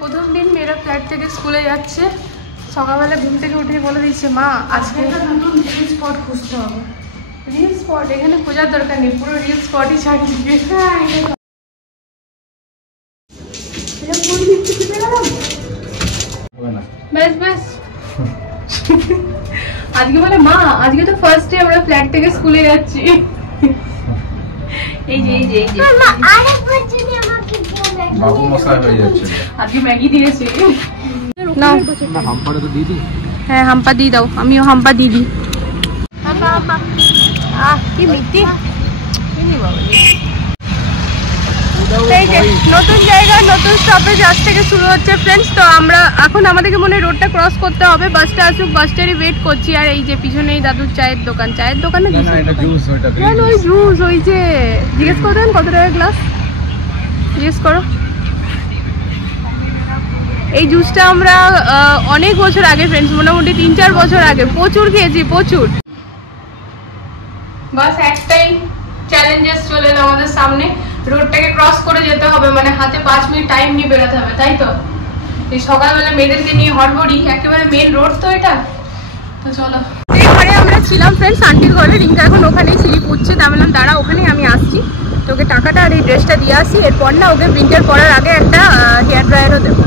প্রথম দিন মেয়েরা ফ্ল্যাট থেকে স্কুলে যাচ্ছে। সকালবেলা ঘুম থেকে উঠে বলে দিচ্ছে মা আজকে একটা নতুন রিল স্পট খুঁজতে হবে। রিল স্পট এখানে খোঁজার দরকার নেই, পুরো রিল স্পটই ছাড়িয়ে দিয়েছে। ব্যাস ব্যাস আজকে বলে মা আজকে তো ফার্স্ট ডে আমরা ফ্ল্যাট থেকে স্কুলে যাচ্ছি। এই যে এই যে এই যে বাবু মশাই হয়ে যাচ্ছে। আজকে ম্যাগি দিয়েছে। নাও হাম্পাটা তো দিয়ে দিই। হ্যাঁ হাম্পা দিয়ে দাও, আমিও হাম্পা দিয়ে দিই। কি মিষ্টি। নতুন জায়গা নতুন স্টপেজ আজ থেকে শুরু হচ্ছে ফ্রেন্ডস। তো আমরা এখন আমাদেরকে মনে হয় রোডটা ক্রস করতে হবে, বাসটা আসুক, বাসটারই ওয়েট করছি। আর এই যে পিছনে দাদুর চায়ের দোকান, চায়ের দোকানে ওই জুস, ওই যে জিজ্ঞেস করবেন কত টাকা গ্লাস, জিজ্ঞেস করো। এই জুসটা আমরা অনেক বছর আগে ফ্রেন্ডস, মোটামুটি 3-4 বছর আগে প্রচুর খেয়েছি, প্রচুর। বাস একটাই চ্যালেঞ্জেস চলে এলো আমাদের সামনে, রোডটাকে ক্রস করে যেতে হবে, মানে হাতে 5 মিনিট টাইম নিয়ে বেরোতে হবে, তাই তো। এই সকালবেলা মেয়েদেরকে নিয়ে হড়বড়ি, একেবারে মেন রোড তো এটা। তো চলো, এই ঘরে আমরা ছিলাম ফ্রেন্ডস, আন্টির ঘরে। রিঙ্কা এখন ওখানেই সিঁড়ি পুচ্ছে, তাই বললাম দাঁড়া ওখানেই আমি আসছি, তোকে টাকাটা আর এই ড্রেসটা দিয়ে আসি, এরপর না ওকে প্রিন্টার করার আগে একটা হেয়ার ড্রায়ারও দেবো।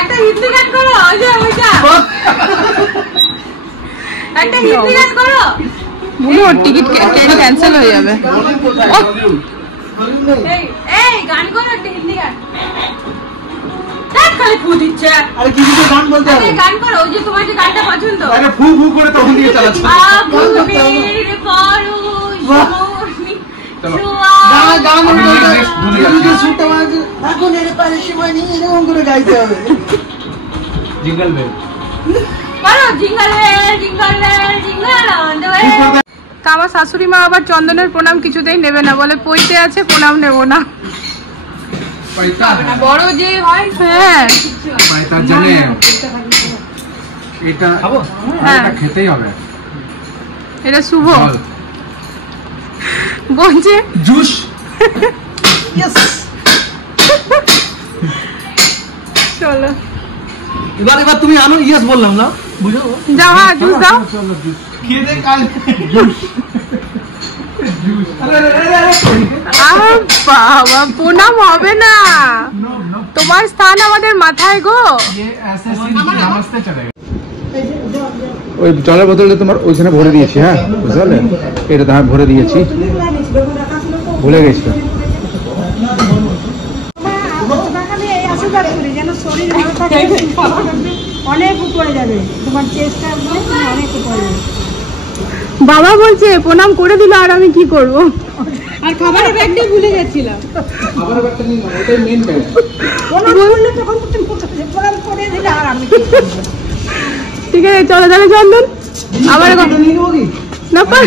একটা হিন্দি গান করো, ওইটা একটা হিন্দি গান করো। বুনো টিকিট ক্যান্সেল হয়ে যাবে। এই গান করো একটা হিন্দি গান। খালি ফু দিচ্ছে। আরে কি দিতে গান বলতে হবে? গান করো, ওই যে তোমার যে গানটা পছন্দ। আরে ফু ফু করে তখন দিয়ে চালাচ্ছি। আপনের পরশ চলো গান বলতে শুনতে হবে। এখন এর পারে সময় নেই, এরকম করে গাইতে হবে। জিঙ্গল বেল করো, jingle bell jingle bell jingle on the way. আমার শাশুড়ি মা আবার চন্দনের প্রণাম কিছুতেই নেবে না, বলে পইতে আছে প্রণাম নেব না। বড় যে হয় হ্যাঁ তার জন্য এটা খাবো, এটা খেতেই হবে। এটা শুভ বলছে জুস। চলো এবার তুমি আনো। ইয়েস বললাম না, বুঝো যাও। হ্যাঁ জুস দাও, খেয়ে দে কাল জুস। বাবা প্রণাম হবে না, তোমার স্থান আমাদের মাথায় গো। ওই জলের বোতলটা তোমার ওইখানে ভরে দিয়েছি। হ্যাঁ বুঝলে, এটা তো ভরে দিয়েছি, ভুলে গেছি। অনেক উপরে যাবে তোমার চেষ্টা, অনেক উপরে। বাবা বলছে প্রণাম করে দিল, আর আমি কি করব? আর খাবারের ব্যাগটা ভুলে গেছিলাম। খাবারের ব্যাগটা নিয়ে নাও, ওটাই মেইন ব্যাগ। প্রণাম করলে তখন তুমি প্রণাম করে দিলে, আর আমি কি করব? ঠিক আছে চলো তাহলে চন্দন, আবার নিয়ে নেব কি না পার।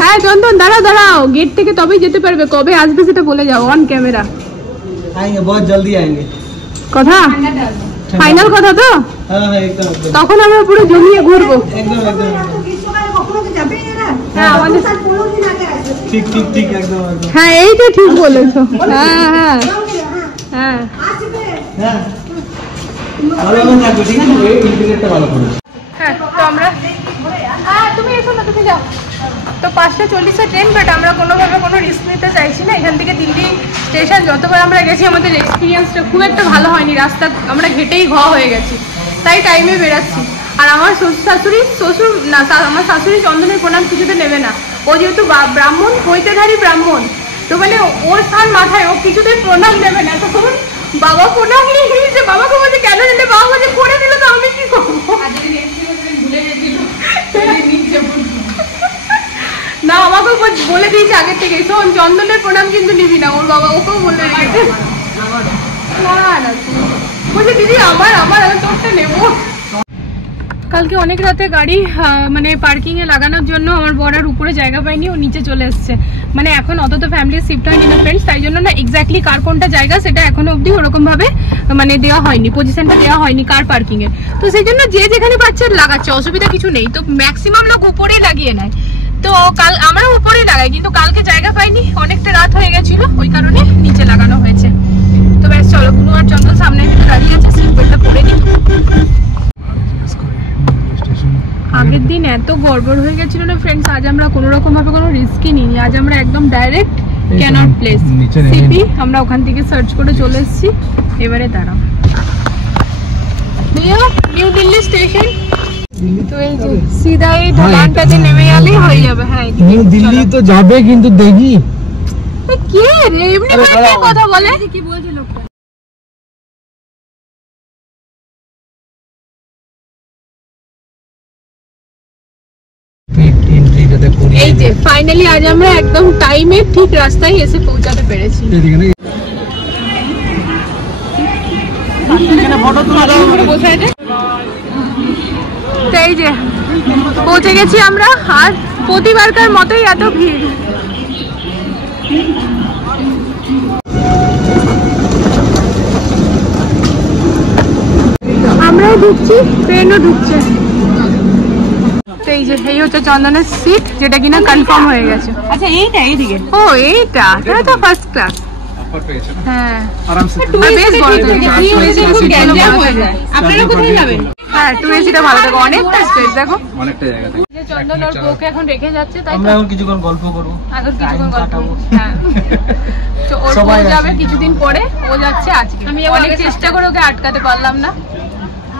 হ্যাঁ চন্দন দাঁড়াও, গেট থেকে তবেই যেতে পারবে। কবে আসবে সেটা বলে যাও অন ক্যামেরা। আएंगे बहुत जल्दी आएंगे। কথা ফাইনাল কথা তো? হ্যাঁ একদম। তখন আমরা পুরো জমিয়ে ঘুরবো। একদম একদম। হ্যাঁ আমাদের ঠিক ঠিক ঠিক একদম একদম। হ্যাঁ এইটা ঠিক বলেছো। হ্যাঁ হ্যাঁ হ্যাঁ হ্যাঁ ভালো থাকবে, ঠিক আছে? এই ইন্টারনেটটা ভালো করে। হ্যাঁ তো আমরা তুমি এসো না, তুমি যাও। তো 5:40 ট্রেন, বাট আমরা কোনোভাবে কোনো রিস্ক নিতে চাইছি না। এখান থেকে দিল্লি স্টেশন যতবার আমরা গেছি আমাদের এক্সপিরিয়েন্সটা খুব একটা ভালো হয়নি, রাস্তা আমরা ঘেটেই হয়ে গেছি, তাই টাইমে বেরাচ্ছি। আর আমার শ্বশুর না, আমার শাশুড়ি চন্দনের প্রণাম কিছুতে নেবে না। ও যেহেতু ব্রাহ্মণ, পৈতেধারী ব্রাহ্মণ, তো মানে ওর স্থান মাথায়, ও কিছুতেই প্রণাম নেবে না। তখন বাবা প্রণাম নিয়ে নিয়েছে, বাবাকে বলছে কেন নিলে, বাবা বলছে করে দিল তো আমি কি করবো। ভুলে গেছিল না, আমাকে বলে দিয়েছে আগে থেকে, শোন চন্দনের প্রণাম কিন্তু নিবি না। ওর বাবা ওকেও বলে রেখেছে। না না বলছে দিদি আমার আমি তোরটা নেবো। কালকে অনেক রাতে গাড়ি মানে পার্কিং এ লাগানোর জন্য আমার বর আর উপরে জায়গা পায়নি, ও নিচে চলে এসছে। মানে এখন অত তো ফ্যামিলি শিফট হয়নি না ফ্রেন্ডস, তাই জন্য না এক্স্যাক্টলি কার কোনটা জায়গা সেটা এখনো অবধি ওরকম ভাবে মানে দেওয়া হয়নি, পজিশনটা দেওয়া হয়নি কার পার্কিং এর। তো সেই জন্য যে যেখানে পাচ্ছে লাগাচ্ছে, অসুবিধা কিছু নেই। তো ম্যাক্সিমাম লোক উপরেই লাগিয়ে নেয়, তো কাল আমরা উপরেই লাগাই, কিন্তু কালকে জায়গা পাইনি, অনেকটা রাত হয়ে গেছিল, ওই কারণে নিচে লাগানো হয়েছে। তো ব্যাস চলো, বুনু আর চন্দন সামনে দাঁড়িয়ে আছে, সিট বেল্টটা পরে নিই। আগের দিন এত গড়বড় হয়ে গেছিল না ফ্রেন্ডস, আজ আমরা কোনো রকম ভাবে কোনো রিস্কই নিইনি। আজ আমরা একদম ডাইরেক্ট ক্যানট প্লেস সিপি, আমরা ওখান থেকে সার্চ করে চলে এসেছি। এবারে দাঁড়াও, নিউ দিল্লি স্টেশন, তো এই যে সিধা এই ঢলানটাতে নেমে গেলেই হয়ে যাবে। হ্যাঁ দিল্লি তো যাবে, কিন্তু দেখি কে রে এমনি কথা বলে, কি বলছে লোকটা। এই যে ফাইনালি আজ আমরা একদম টাইমে ঠিক রাস্তায় এসে পৌঁছাতে পেরেছি। তো এই যে পৌঁছে গেছি আমরা, আর প্রতিবারকার মতোই এত ভিড়। আমরাও ঢুকছি, ট্রেনও ঢুকছে। এই যে এই হচ্ছে চন্দনের সিট, যেটা কিনা কনফার্ম হয়ে গেছে। আচ্ছা এইটা এইদিকে, ও এইটা এটা তো ফার্স্ট ক্লাস। হ্যাঁ আরামসে বেশ বড় যায়। আপনারা কোথায় যাবেন? হ্যাঁ 2AC টা ভালো থাকে, অনেকটা স্পেস, দেখো অনেকটা জায়গা থাকে। যে চন্দন আর বউকে এখন রেখে যাচ্ছে, তাই আমরা এখন কিছুক্ষণ গল্প করব, এখন কিছুক্ষণ গল্প। হ্যাঁ তো ওর বউ যাবে কিছুদিন পরে, ও যাচ্ছে আজকে। আমি অনেক চেষ্টা করে ওকে আটকাতে পারলাম না,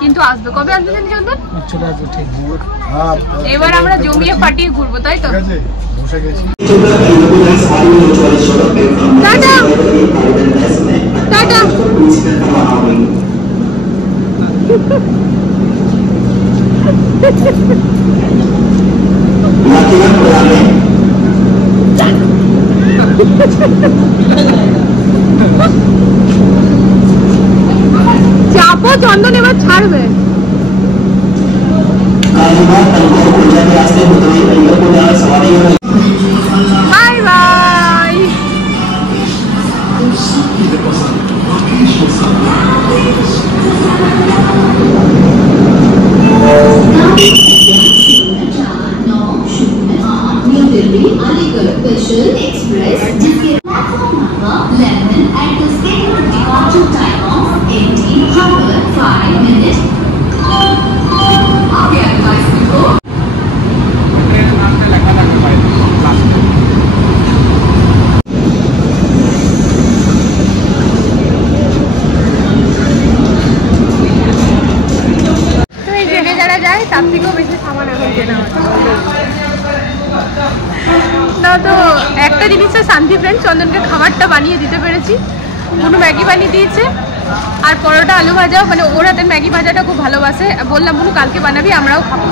কিন্তু আসবে। কবে আসবে জানি চন্দন? চলে আসবে ঠিক। এবার আমরা জমিয়ে ফাটিয়ে ঘুরবো, তাই তো? Tata tata. চাপো, চন্দন এবার ছাড়বে। Bye bye. New Delhi Aligarh Special Express जिसके London at the scheduled departure time of 18:05 minutes. आप क्या advice दो? যারা যায় তার থেকেও বেশি সামান এখন কেনা হয় না। তো একটা জিনিসের শান্তি ফ্রেন্ড, চন্দনকে খাবারটা বানিয়ে দিতে পেরেছি। কোনো ম্যাগি বানিয়ে দিয়েছে, আর পরোটা আলু ভাজাও, মানে ওর হাতের ম্যাগি ভাজাটা খুব ভালোবাসে। বললাম বুনু কালকে বানাবি, আমরাও খাবো।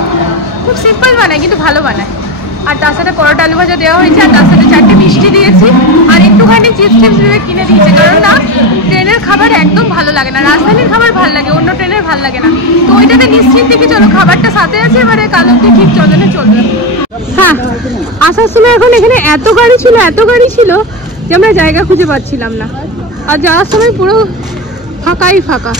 খুব সিম্পল বানায় কিন্তু ভালো বানায়। আর তার সাথে পরোটা আলু ভাজা দেওয়া হয়েছে, আর তার সাথে 4টে মিষ্টি দিয়েছি, আর একটুখানি চিপস টিপস ভেবে কিনে দিয়েছে। কারণ না ট্রেনের খাবার একদম ভালো লাগে না, রাজধানীর খাবার ভালো লাগে, অন্য ট্রেনের ভালো লাগে না। তো ওইটাতে নিশ্চিন্তে কি চলো খাবারটা সাথে আছে, এবারে কাল অব্দি ঠিক চন্দনে চলবে। হ্যাঁ আসার সময় এখন এখানে এত গাড়ি ছিল যে আমরা জায়গা খুঁজে পাচ্ছিলাম না, আর যাওয়ার সময় পুরো ফাঁকাই ফাঁকা।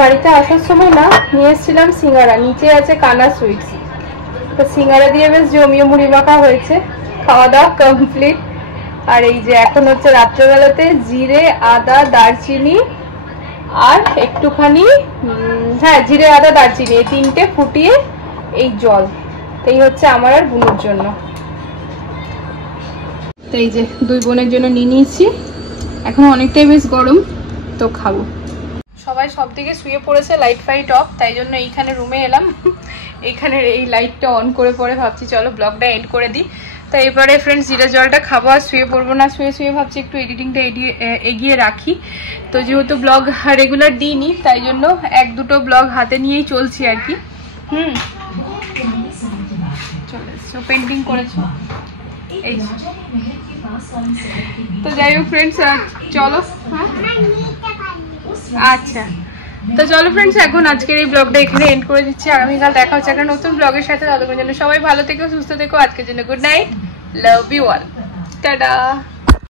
বাড়িতে আসার সময় না নিয়ে এসেছিলাম সিঙ্গারা, নিচে আছে কানা সুইটস। তো সিঙ্গারা দিয়ে বেশ জমিয়ে মুড়ি মাখা হয়েছে, খাওয়া দাওয়া কমপ্লিট। আর এই যে এখন হচ্ছে রাত্রেবেলাতে জিরে আদা দারচিনি আর একটুখানি হ্যাঁ জিরে আদা দারচিনি এই 3টে ফুটিয়ে এই জল, এই হচ্ছে আমার আর বুনুর জন্য। তো এই যে 2 বোনের জন্য নিয়ে নিয়েছি, এখন অনেকটাই বেশ গরম, তো খাবো। সবাই সব দিকে শুয়ে পড়েছে, লাইট ফাইট অফ, তাই জন্য এইখানে রুমে এলাম। এইখানে এই লাইটটা অন করে পরে ভাবছি চলো ব্লগটা এন্ড করে দিই। তো এবারে ফ্রেন্ডস জিরা জলটা খাবো, আর শুয়ে পড়বো না, শুয়ে ভাবছি একটু এডিটিংটা এগিয়ে রাখি। তো যেহেতু ব্লগ রেগুলার দিইনি, তাই জন্য 1-2টো ব্লগ হাতে নিয়েই চলছি আর কি। চলে এসছো, পেন্টিং করেছো, এই তো যাই হোক ফ্রেন্ডস, চলো। আচ্ছা, তো চলো ফ্রেন্ডস, এখন আজকের এই ব্লগটা এখানে এন্ড করে দিচ্ছি। আগামীকাল দেখা হচ্ছে একটা নতুন ব্লগের সাথে। ততক্ষণ জন্য সবাই ভালো থেকো, সুস্থ থেকো। আজকের জন্য good night, love you all, tata.